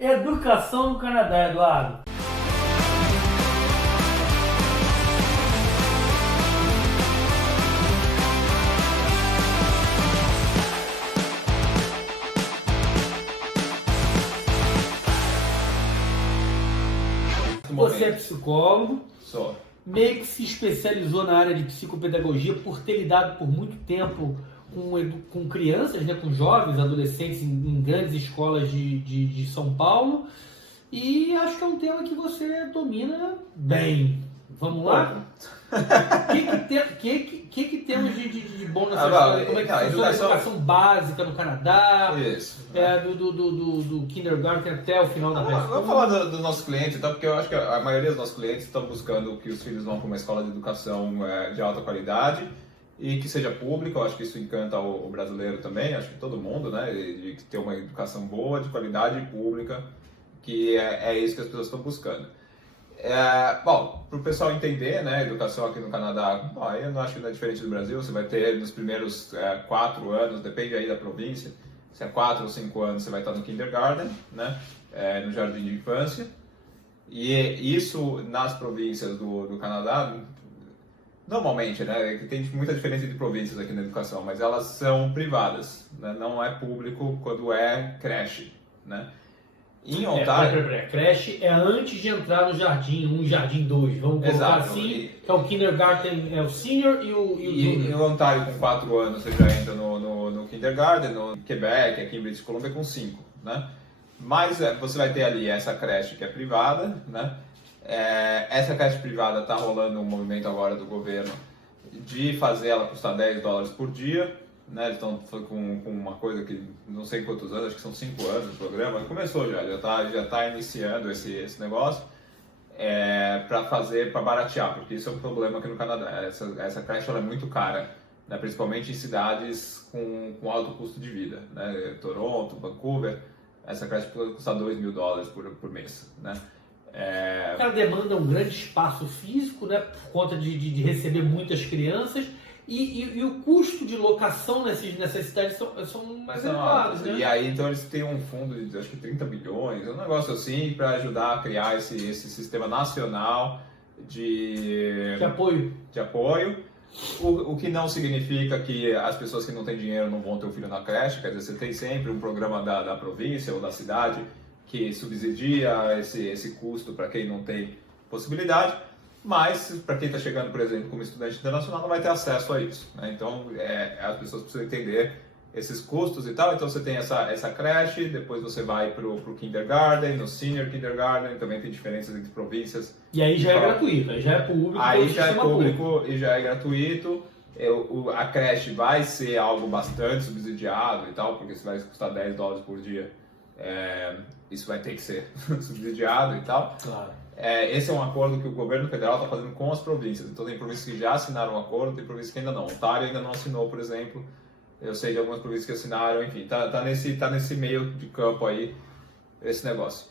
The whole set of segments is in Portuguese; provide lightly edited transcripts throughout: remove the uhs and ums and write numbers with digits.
Educação no Canadá, Eduardo. Você é psicólogo, Só. meio que se especializou na área de psicopedagogia por ter lidado por muito tempo com crianças, né, com jovens, adolescentes em grandes escolas de São Paulo, e acho que é um tema que você domina bem. Vamos lá? O que temos de bom nessa história? Como é que funciona a educação básica no Canadá? Isso. Do kindergarten até o final da vida. Vamos falar dos nossos clientes, então, porque eu acho que a maioria dos nossos clientes estão buscando que os filhos vão para uma escola de educação de alta qualidade e que seja pública. Eu acho que isso encanta o brasileiro também, acho que todo mundo, né? De ter uma educação boa, de qualidade pública, que é isso que as pessoas estão buscando. Bom, para o pessoal entender, né, a educação aqui no Canadá, eu não acho que não é diferente do Brasil. Você vai ter nos primeiros 4 anos, depende aí da província, se é 4 ou 5 anos, você vai estar no kindergarten, né, no jardim de infância. E isso nas províncias do Canadá, normalmente, né, que tem muita diferença de províncias aqui na educação, mas elas são privadas, né, não é público quando é creche, né. Em Ontário... Creche é antes de entrar no jardim 1 e jardim 2, vamos colocar assim, que é o kindergarten, é o senior e o junior. Em Ontário, com 4 anos, você já entra no kindergarten, no Quebec, aqui em British Columbia, com 5, né? Mas você vai ter ali essa creche que é privada, né? Essa creche privada está rolando um movimento agora do governo de fazer ela custar $10 por dia, né? Eles estão com uma coisa que não sei quantos anos, acho que são 5 anos o programa, começou já está iniciando esse negócio para baratear, porque isso é um problema aqui no Canadá. Essa creche ela é muito cara, né? Principalmente em cidades com alto custo de vida, né? Toronto, Vancouver, essa creche pode custar $2.000 por mês, né? Ela demanda um grande espaço físico, né, por conta de receber muitas crianças. E o custo de locação nessas cidades são mais elevados, né? E aí, então, eles têm um fundo de, acho que 30 bilhões, um negócio assim, para ajudar a criar esse sistema nacional de apoio. O que não significa que as pessoas que não têm dinheiro não vão ter o filho na creche, quer dizer, você tem sempre um programa da província ou da cidade que subsidia esse custo para quem não tem possibilidade. Mas, para quem está chegando, por exemplo, como estudante internacional, não vai ter acesso a isso, né? Então, as pessoas precisam entender esses custos e tal. Então, você tem essa creche, depois você vai para o kindergarten, no senior kindergarten, também tem diferenças entre províncias. E aí já é gratuito, aí já é público. Aí já é público e já é gratuito. A creche vai ser algo bastante subsidiado e tal, porque se vai custar $10 por dia, isso vai ter que ser subsidiado e tal. Claro. Esse é um acordo que o governo federal está fazendo com as províncias. Então, tem províncias que já assinaram o acordo, tem províncias que ainda não. Ontário ainda não assinou, por exemplo. Eu sei de algumas províncias que assinaram, enfim, tá nesse meio de campo aí, esse negócio.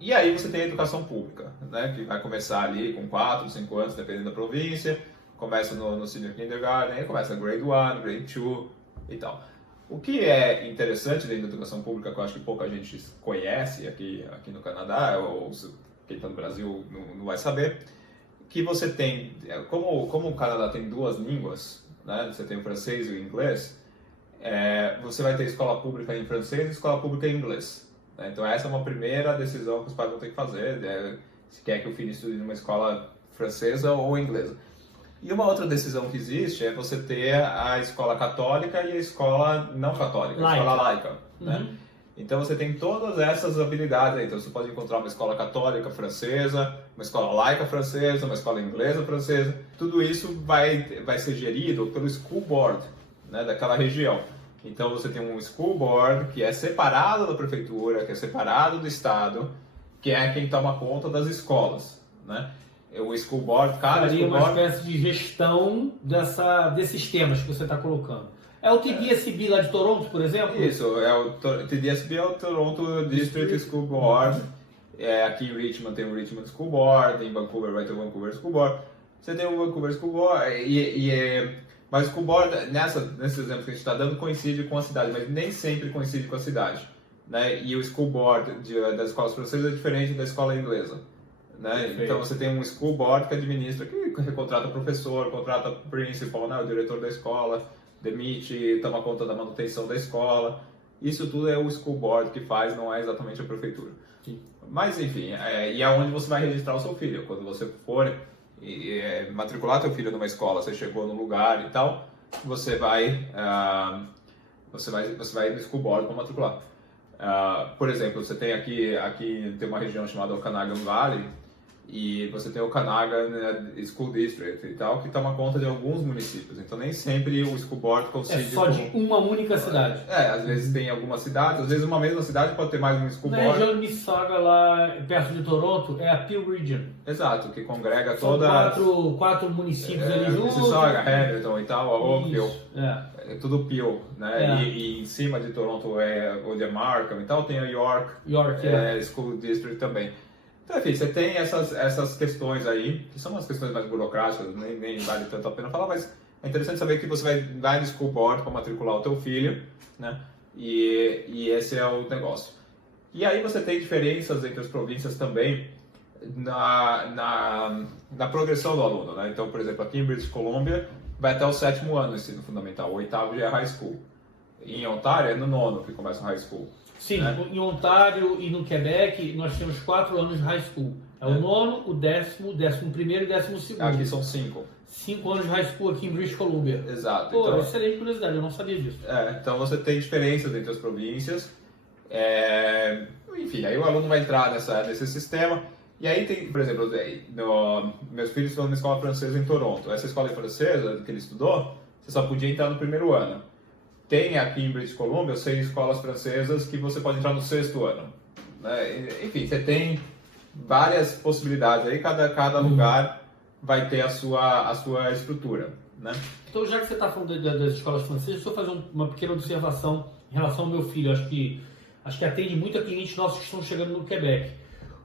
E aí você tem a educação pública, né, que vai começar ali com 4, 5 anos, dependendo da província. Começa no senior kindergarten, aí começa grade 1, grade 2 e tal. O que é interessante dentro da educação pública, que eu acho que pouca gente conhece aqui no Canadá, ou quem está no Brasil não vai saber, que você tem, como o Canadá tem 2 línguas, né, você tem o francês e o inglês, você vai ter escola pública em francês e escola pública em inglês, né? Então essa é uma primeira decisão que os pais vão ter que fazer, se quer que o filho estude numa escola francesa ou inglesa. E uma outra decisão que existe é você ter a escola católica e a escola não católica, a escola laica, né? Então você tem todas essas habilidades aí. Então você pode encontrar uma escola católica francesa, uma escola laica francesa, uma escola inglesa francesa. Tudo isso vai ser gerido pelo school board, né, daquela região. Então você tem um school board que é separado da prefeitura, que é separado do estado, que é quem toma conta das escolas, né? O school board, cada seria school board... uma espécie de gestão desses temas que você está colocando. É o TDSB lá de Toronto, por exemplo? Isso, o TDSB é o Toronto District School Board. Aqui em Richmond tem o Richmond School Board, em Vancouver vai ter o Vancouver School Board. Você tem o Vancouver School Board, mas o School Board, nesses exemplos que a gente está dando, coincide com a cidade, mas nem sempre coincide com a cidade. né? E o school board das escolas francesas é diferente da escola inglesa. Né? Então você tem um school board que administra, que contrata professor, contrata principal, né? O diretor da escola, demite, toma conta da manutenção da escola. Isso tudo é o school board que faz, não é exatamente a prefeitura. Sim. Mas enfim, e é onde você vai registrar o seu filho. Quando você for matricular teu filho numa escola, você chegou no lugar e tal, você vai no school board para matricular. Por exemplo, você tem aqui tem uma região chamada Okanagan Valley, e você tem o Okanagan School District e tal, que toma conta de alguns municípios. Então nem sempre o school board consegue... É só de uma única cidade. Às vezes tem algumas cidades, às vezes uma mesma cidade pode ter mais um school board. Na região de Mississauga, lá perto de Toronto, é a Peel Region. Exato, que congrega São toda... quatro municípios ali juntos. Mississauga, Hamilton e tal, a Oakville. É tudo Peel, né? E em cima de Toronto onde é Markham e tal, tem a York School District também. Então, enfim, você tem essas questões aí, que são umas questões mais burocráticas, nem vale tanto a pena falar, mas é interessante saber que você vai no school board para matricular o teu filho, né? E esse é o negócio. E aí você tem diferenças entre as províncias também na progressão do aluno, né? Então, por exemplo, aqui em British Columbia vai até o 7º ano o ensino fundamental, o 8º já é high school. Em Ontário é no 9º que começa o high school. Sim, né? Em Ontário e no Quebec nós temos 4 anos de high school. É o 9º, o 10º, 11º e 12º. Aqui são 5. 5 anos de high school aqui em British Columbia. Exato. Pô, então, excelente curiosidade, eu não sabia disso. Então você tem diferenças entre as províncias. Enfim, aí o aluno vai entrar nesse sistema. E aí tem, por exemplo, meus filhos estão numa escola francesa em Toronto. Essa escola francesa que ele estudou, você só podia entrar no 1º ano. Tem aqui em British Columbia 6 escolas francesas que você pode entrar no 6º ano. Né? Enfim, você tem várias possibilidades aí, cada lugar vai ter a sua estrutura. Né? Então, já que você está falando das escolas francesas, deixa eu fazer uma pequena observação em relação ao meu filho. Acho que atende muito a clientes nossos que estão chegando no Quebec.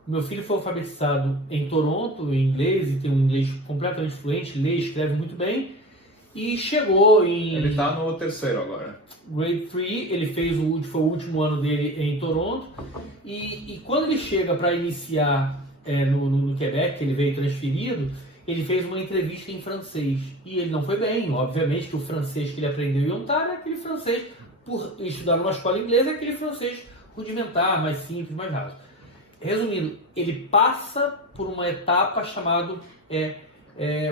O meu filho foi alfabetizado em Toronto, em inglês, e tem um inglês completamente fluente, lê e escreve muito bem. E chegou em... Ele está no 3º agora. Grade 3, ele foi o último ano dele em Toronto. E quando ele chega para iniciar no Quebec, que ele veio transferido, ele fez uma entrevista em francês. E ele não foi bem, obviamente, que o francês que ele aprendeu em Ontário é aquele francês, por estudar numa escola inglesa, é aquele francês rudimentar, mais simples, mais raso. Resumindo, ele passa por uma etapa chamada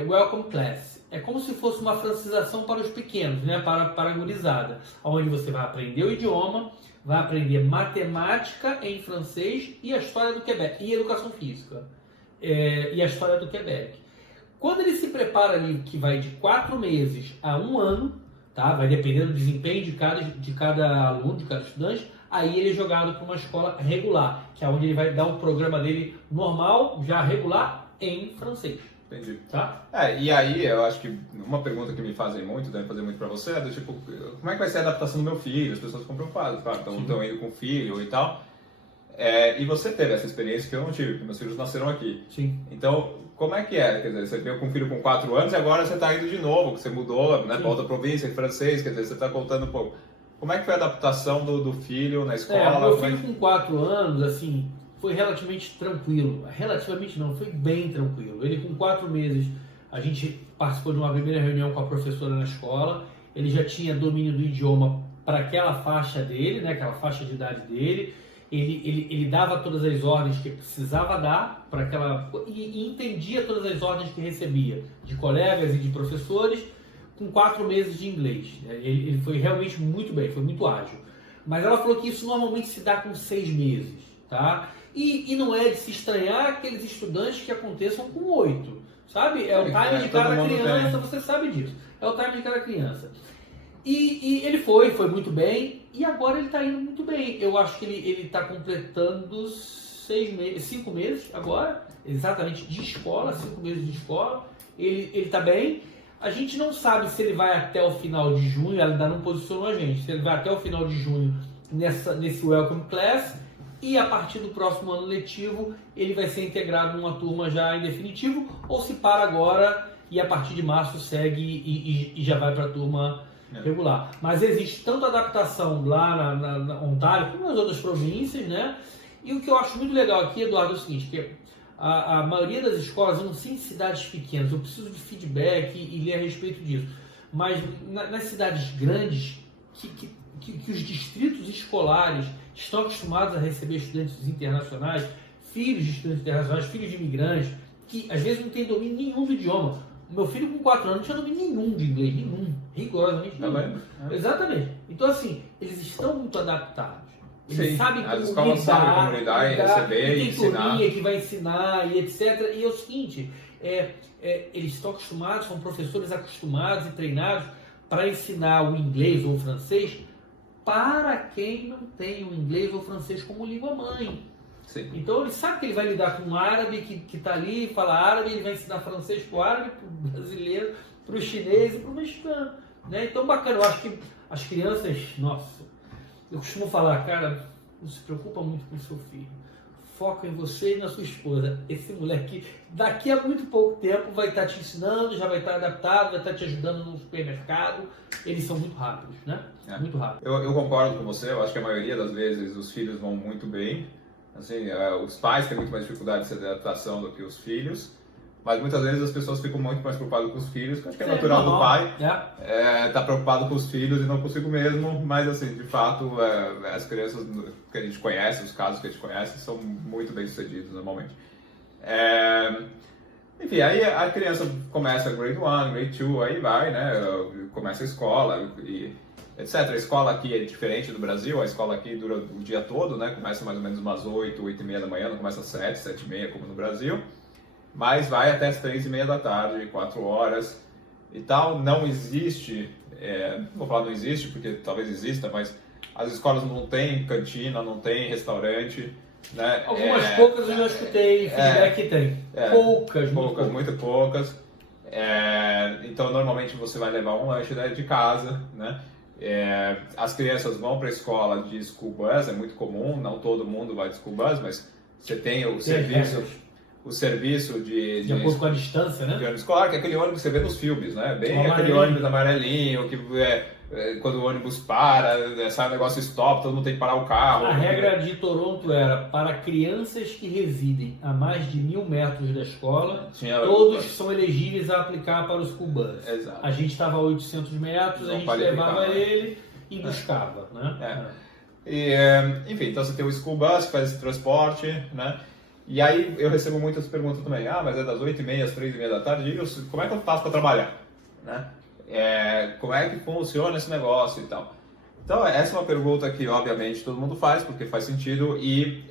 Welcome Class. É como se fosse uma francização para os pequenos, né? para a gurizada, onde você vai aprender o idioma, vai aprender matemática em francês e a história do Quebec, e educação física, e a história do Quebec. Quando ele se prepara ali, que vai de 4 meses a 1 ano, tá? Vai depender do desempenho de cada aluno, de cada estudante, aí ele é jogado para uma escola regular, que é onde ele vai dar um programa dele normal, já regular, em francês. Entendi. Tá? E aí, eu acho que uma pergunta que me fazem muito, devem fazer muito pra você, é do tipo, como é que vai ser a adaptação do meu filho? As pessoas ficam preocupadas, claro, estão indo com o filho e tal. E você teve essa experiência que eu não tive, porque meus filhos nasceram aqui. Sim. Então, como é que é? Quer dizer, você veio com um filho com 4 anos e agora você está indo de novo, que você mudou, né, para outra província, em francês, quer dizer, você está contando um pouco. Como é que foi a adaptação do filho na escola? Meu filho com 4 anos, assim, foi relativamente tranquilo. Relativamente não, foi bem tranquilo. Ele com 4 meses, a gente participou de uma primeira reunião com a professora na escola. Ele já tinha domínio do idioma para aquela faixa dele, né, aquela faixa de idade dele. Ele dava todas as ordens que precisava dar para aquela e entendia todas as ordens que recebia de colegas e de professores com 4 meses de inglês. Ele foi realmente muito bem, foi muito ágil. Mas ela falou que isso normalmente se dá com 6 meses, tá? E não é de se estranhar aqueles estudantes que aconteçam com 8, sabe? É o time de cada criança, você sabe disso. É o time de cada criança. E ele foi muito bem, e agora ele está indo muito bem. Eu acho que ele está completando 5 meses agora, exatamente de escola, 5 meses de escola. Ele está bem. A gente não sabe se ele vai até o final de junho, ela ainda não posicionou a gente, se ele vai até o final de junho nesse Welcome Class, e a partir do próximo ano letivo ele vai ser integrado numa turma já em definitivo, ou se para agora e a partir de março segue e já vai para a turma regular. Mas existe tanto adaptação lá na Ontário como nas outras províncias, né? E o que eu acho muito legal aqui, Eduardo, é o seguinte, que a maioria das escolas, eu não sei em cidades pequenas, eu preciso de feedback e ler a respeito disso, mas nas cidades grandes, que os distritos escolares estão acostumados a receber estudantes internacionais, filhos de estudantes internacionais, filhos de imigrantes, que às vezes não tem domínio nenhum do idioma. O meu filho com 4 anos não tinha domínio nenhum de inglês, rigorosamente nenhum. Exatamente. Então assim, eles estão muito adaptados. Eles sabem como lidar e receber e ensinar. Que vai ensinar e etc. E é o seguinte, eles estão acostumados, são professores acostumados e treinados para ensinar o inglês ou o francês para quem não tem o inglês ou o francês como língua mãe. Sim. Então ele sabe que ele vai lidar com um árabe que está ali, fala árabe, ele vai ensinar francês para o árabe, para o brasileiro, para o chinês e para o mexicano. Né? Então bacana, eu acho que as crianças, nossa, eu costumo falar, cara, não se preocupa muito com o seu filho. Foca em você e na sua esposa. Esse moleque, daqui a muito pouco tempo, vai estar te ensinando, já vai estar adaptado, vai estar te ajudando no supermercado. Eles são muito rápidos, né? Muito rápidos. Eu concordo com você, eu acho que a maioria das vezes os filhos vão muito bem. Assim, os pais têm muito mais dificuldade de adaptação do que os filhos. Mas muitas vezes as pessoas ficam muito mais preocupadas com os filhos, que acho que é natural do pai. Tá preocupado com os filhos e não consigo mesmo, mas assim, de fato, as crianças que a gente conhece, os casos que a gente conhece, são muito bem sucedidos normalmente. Enfim, aí a criança começa grade 1, grade 2, aí vai, né, começa a escola e etc. A escola aqui é diferente do Brasil, a escola aqui dura o dia todo, né, começa mais ou menos umas 8, 8 e meia da manhã, não começa às 7, 7 e meia como no Brasil. Mas vai até as 3 e meia da tarde, 4 horas e tal. Não existe, vou falar não existe porque talvez exista, mas as escolas não têm cantina, não tem restaurante. Né? Algumas poucas eu já escutei feedback que tem. Poucas, muito poucas. Então normalmente você vai levar um lanche de casa, né? As crianças vão para a escola de school bus, é muito comum, não todo mundo vai de school bus, mas você tem o serviço de acordo com a distância, né? De ônibus escolar, que é aquele ônibus que você vê nos filmes, né? Bem aquele ônibus amarelinho, que quando o ônibus para, sai o negócio stop, todo mundo tem que parar o carro. A regra de Toronto era para crianças que residem a mais de 1.000 metros da escola, todos são elegíveis a aplicar para o school bus. Exato. A gente estava a 800 metros, a gente levava ele e buscava, né? Enfim, então você tem o school bus que faz esse transporte, né? E aí eu recebo muitas perguntas também, mas é das 8h30 às 3h30 da tarde, e como é que eu faço para trabalhar? Né? Como é que funciona esse negócio e tal? Então essa é uma pergunta que obviamente todo mundo faz, porque faz sentido e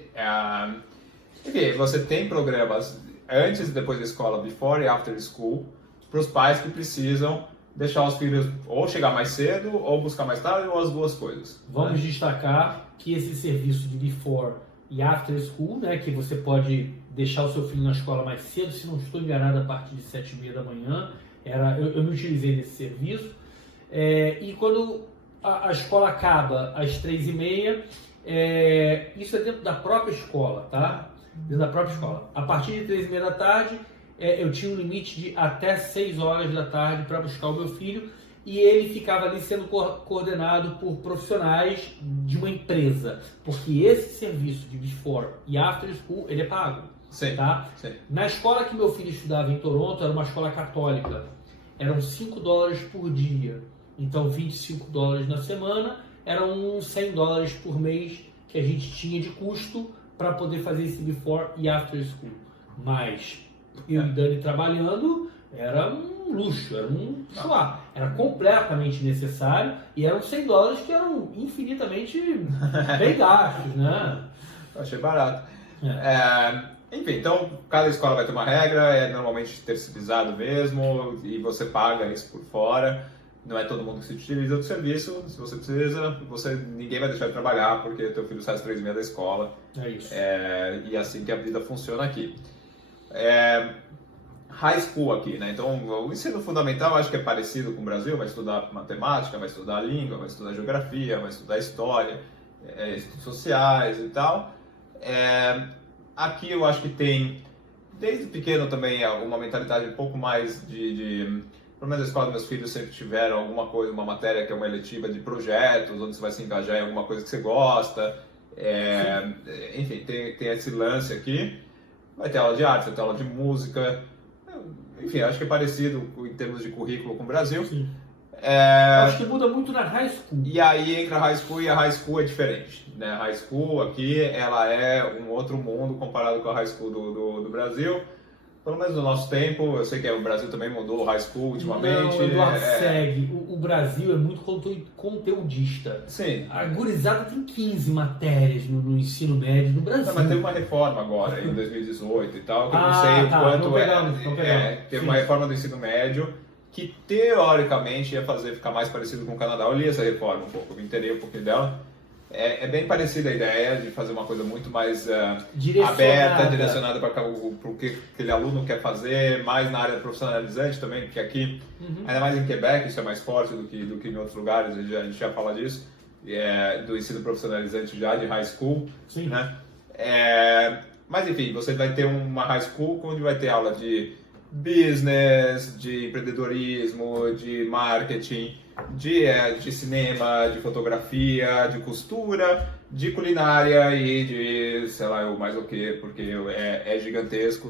enfim, você tem programas antes e depois da escola, before e after school, para os pais que precisam deixar os filhos ou chegar mais cedo ou buscar mais tarde ou as duas coisas. Vamos destacar que esse serviço de before e after school, né, que você pode deixar o seu filho na escola mais cedo, se não estou enganado, a partir de 7h30 da manhã, eu me utilizei desse serviço, e quando a escola acaba às 3h30, isso é dentro da própria escola, tá? Dentro da própria escola. A partir de 3h30 da tarde, eu tinha um limite de até 6 horas da tarde para buscar o meu filho, e ele ficava ali sendo coordenado por profissionais de uma empresa, porque esse serviço de before e after school, ele é pago. Sim, tá? sim. Na escola que meu filho estudava em Toronto, era uma escola católica, eram $5 por dia, então $25 na semana, eram $100 por mês que a gente tinha de custo para poder fazer esse before e after school. Mas eu e Dani trabalhando, era um luxo, era um suar, era completamente necessário e eram $100 que eram infinitamente bem gastos, né? Achei barato. Enfim, então cada escola vai ter uma regra, é normalmente terceirizado mesmo e você paga isso por fora. Não é todo mundo que se utiliza do serviço, se você precisa, ninguém vai deixar de trabalhar porque teu filho sai às 3h30 da escola. É isso. E assim que a vida funciona aqui. High school aqui, né? Então o ensino fundamental acho que é parecido com o Brasil, vai estudar matemática, vai estudar língua, vai estudar geografia, vai estudar história, estudos sociais e tal. Aqui eu acho que tem, desde pequeno também, uma mentalidade um pouco mais de pelo menos a escola dos meus filhos sempre tiveram alguma coisa, uma matéria que é uma eletiva de projetos, onde você vai se engajar em alguma coisa que você gosta. Enfim, tem esse lance aqui. Vai ter aula de arte, vai ter aula de música. Enfim, acho que é parecido em termos de currículo com o Brasil. Sim. Acho que muda muito na high school. E aí entra a high school e a high school é diferente. Né? A high school aqui, ela é um outro mundo comparado com a high school do Brasil. Pelo menos no nosso tempo, eu sei que o Brasil também mudou o high school ultimamente. Não, Eduardo, segue. O Brasil é muito conteudista. Sim. A gurizada tem 15 matérias no ensino médio do Brasil. Não, mas teve uma reforma agora, em 2018 e tal, que eu não sei o tá, quanto teve uma reforma do ensino médio que teoricamente ia ficar mais parecido com o Canadá. Eu li essa reforma um pouco, me interei um pouquinho dela. É bem parecida a ideia de fazer uma coisa muito mais aberta, direcionada para o que aquele aluno quer fazer, mais na área profissionalizante também, porque aqui, ainda mais em Quebec, isso é mais forte do que em outros lugares, a gente já fala disso, do ensino profissionalizante já de high school. Sim. Né? Mas enfim, você vai ter uma high school onde vai ter aula de business, de empreendedorismo, de marketing, de cinema, de fotografia, de costura, de culinária e de, sei lá, mais o que, porque é gigantesco.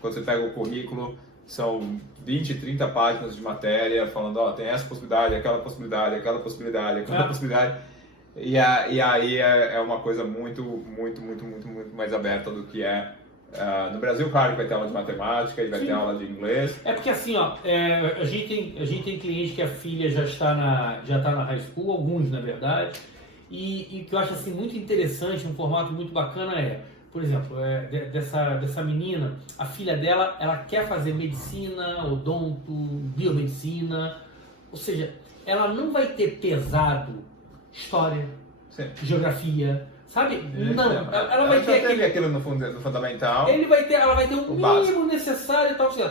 Quando você pega o currículo, são 20, 30 páginas de matéria falando, tem essa possibilidade, aquela possibilidade, aquela possibilidade, aquela possibilidade. E aí é uma coisa muito, muito, muito, muito, muito mais aberta do que é no Brasil. Claro que vai ter aula de matemática e vai ter aula de inglês. É porque assim, a gente tem cliente que a filha já está na high school, alguns na verdade, e que eu acho assim, muito interessante, um formato muito bacana por exemplo, dessa menina, a filha dela, ela quer fazer medicina, odonto, biomedicina, ou seja, ela não vai ter pesado história, Sim. Geografia, sabe? Não, ela vai ter aquilo no fundamental. Ela vai ter o mínimo básico necessário e tal. Assim,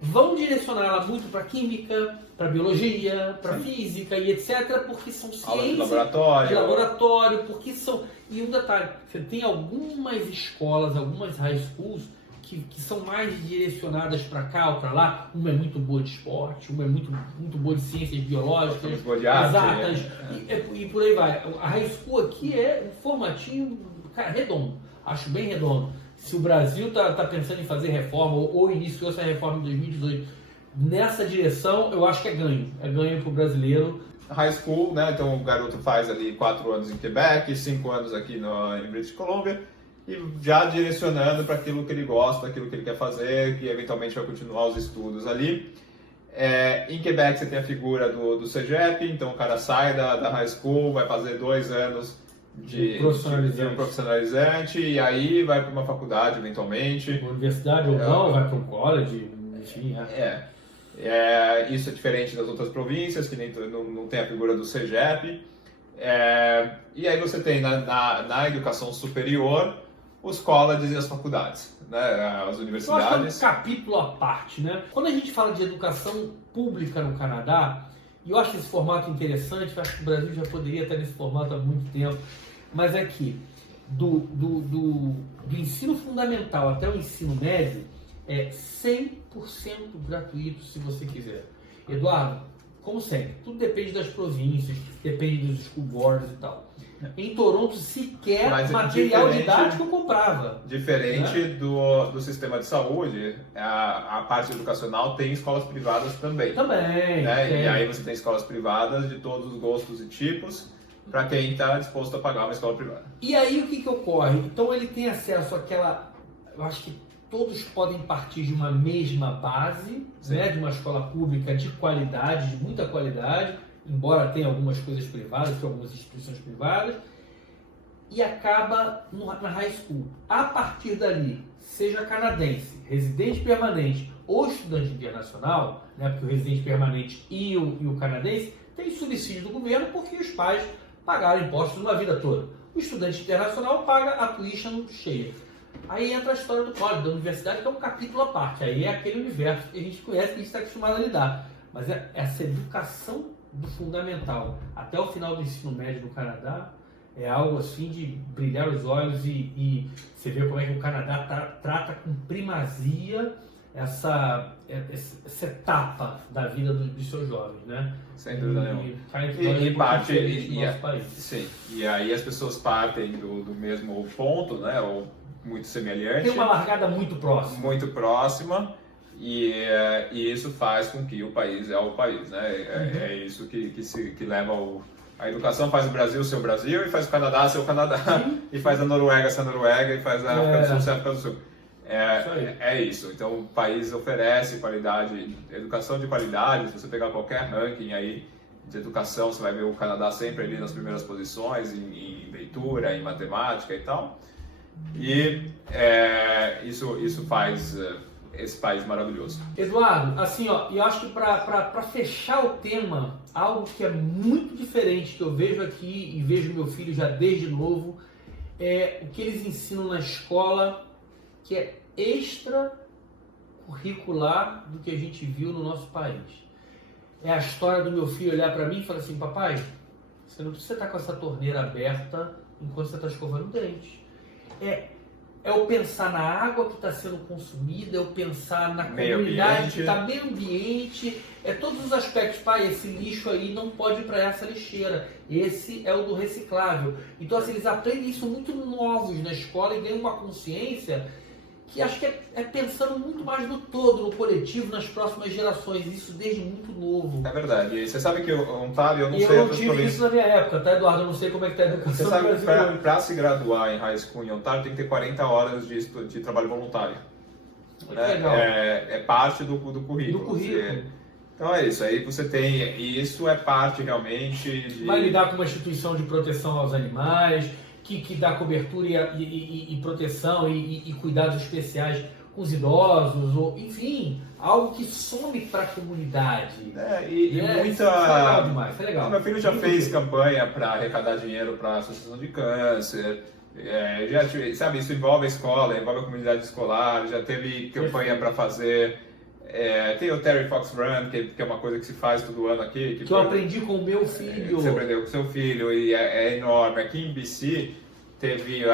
vão direcionar ela muito para química, para biologia, para física e etc, porque são ciências aula de laboratório, porque são. E um detalhe, você tem algumas escolas, algumas high schools que são mais direcionadas para cá ou para lá. Uma é muito boa de esporte, uma é muito boa de ciências biológicas, muito boa de arte, exatas, e por aí vai. A high school aqui é um formatinho, cara, redondo, acho bem redondo. Se o Brasil tá pensando em fazer reforma ou iniciou essa reforma em 2018 nessa direção, eu acho que é ganho para o brasileiro. High school, né? Então o garoto faz ali 4 anos em Quebec, 5 anos aqui em British Columbia, e já direcionando para aquilo que ele gosta, aquilo que ele quer fazer, que eventualmente vai continuar os estudos ali. Em Quebec você tem a figura do CEGEP, então o cara sai da high school, vai fazer 2 anos de um profissionalizante, e aí vai para uma faculdade eventualmente. Uma universidade ou não, vai para um college, enfim. Isso é diferente das outras províncias, que não tem a figura do CEGEP. E aí você tem na educação superior os colleges e as faculdades, né? As universidades. Eu acho que é um capítulo à parte, né? Quando a gente fala de educação pública no Canadá, e eu acho esse formato interessante, eu acho que o Brasil já poderia estar nesse formato há muito tempo, mas é que do ensino fundamental até o ensino médio é 100% gratuito se você quiser. Eduardo, como sempre, tudo depende das províncias, depende dos school boards e tal. Em Toronto, sequer material didático eu comprava. Diferente do sistema de saúde, a parte educacional tem escolas privadas também. Também. Né? E aí você tem escolas privadas de todos os gostos e tipos, para quem está disposto a pagar uma escola privada. E aí o que ocorre? Então ele tem acesso àquela... Eu acho que todos podem partir de uma mesma base, né? De uma escola pública de qualidade, de muita qualidade, embora tenha algumas coisas privadas, tem algumas instituições privadas, e acaba na high school. A partir dali, seja canadense, residente permanente ou estudante internacional, né? Porque o residente permanente e o canadense tem subsídio do governo porque os pais pagaram impostos uma vida toda. O estudante internacional paga a tuition cheia. Aí entra a história do college, da universidade, que é um capítulo à parte. Aí é aquele universo que a gente conhece, que a gente está acostumado a lidar. Mas essa educação do fundamental até o final do ensino médio no Canadá é algo assim de brilhar os olhos, e você vê como é que o Canadá trata com primazia essa etapa da vida dos seus jovens, né? Sem dúvida nenhuma. E parte do nosso país. Sim, e aí as pessoas partem do mesmo ponto, né? Ou muito semelhante. Tem uma largada muito próxima. Muito próxima, e isso faz com que o país é o país, né? É isso que leva a educação faz o Brasil ser o Brasil, e faz o Canadá ser o Canadá, e faz a Noruega ser a Noruega, e faz a África do Sul ser a África do Sul. É isso. Então o país oferece qualidade, educação de qualidade. Se você pegar qualquer ranking aí de educação, você vai ver o Canadá sempre ali nas primeiras posições em leitura, em matemática e tal. E isso faz esse país maravilhoso. Eduardo, assim, ó, eu acho que para fechar o tema, algo que é muito diferente que eu vejo aqui e vejo meu filho já desde novo, é o que eles ensinam na escola, que é extracurricular do que a gente viu no nosso país. É a história do meu filho olhar para mim e falar assim: papai, você não precisa estar com essa torneira aberta enquanto você está escovando o dente. É o pensar na água que está sendo consumida, é o pensar na comunidade que está, meio ambiente, é todos os aspectos. Pai, esse lixo aí não pode ir para essa lixeira, esse é o do reciclável. Então, assim, eles aprendem isso muito novos na escola e ganham uma consciência que acho que é pensando muito mais no todo, no coletivo, nas próximas gerações, isso desde muito novo. É verdade. E você sabe que Ontário, eu não sei outras províncias. Eu não tive isso na minha época, tá, Eduardo? Eu não sei como é que tá a educação. Você sabe que para se graduar em high school em Ontário tem que ter 40 horas de trabalho voluntário. Né? Legal. É parte do currículo. Do currículo. Então é isso. Aí você tem... E isso é parte realmente de... Vai lidar com uma instituição de proteção aos animais, que dá cobertura e proteção e cuidados especiais com os idosos, ou, enfim, algo que some para a comunidade. Muita... Isso é legal demais, isso é legal. Meu filho já fez campanha para arrecadar dinheiro para a Associação de Câncer, sabe, isso envolve a escola, envolve a comunidade escolar, já teve campanha para fazer... tem o Terry Fox Run, que é uma coisa que se faz todo ano aqui. Que eu aprendi com o meu filho. Você aprendeu com o seu filho, e é enorme. Aqui em BC teve,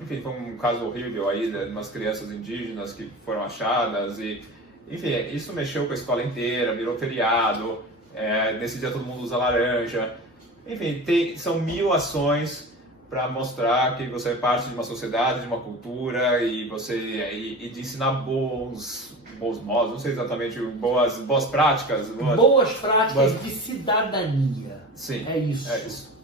enfim, foi um caso horrível aí de umas crianças indígenas que foram achadas, e enfim, isso mexeu com a escola inteira, virou feriado, nesse dia todo mundo usa laranja. Enfim, são 1000 ações para mostrar que você é parte de uma sociedade, de uma cultura, e de ensinar bons modos, não sei exatamente, boas práticas. Boas práticas de cidadania. Sim, é isso. É isso.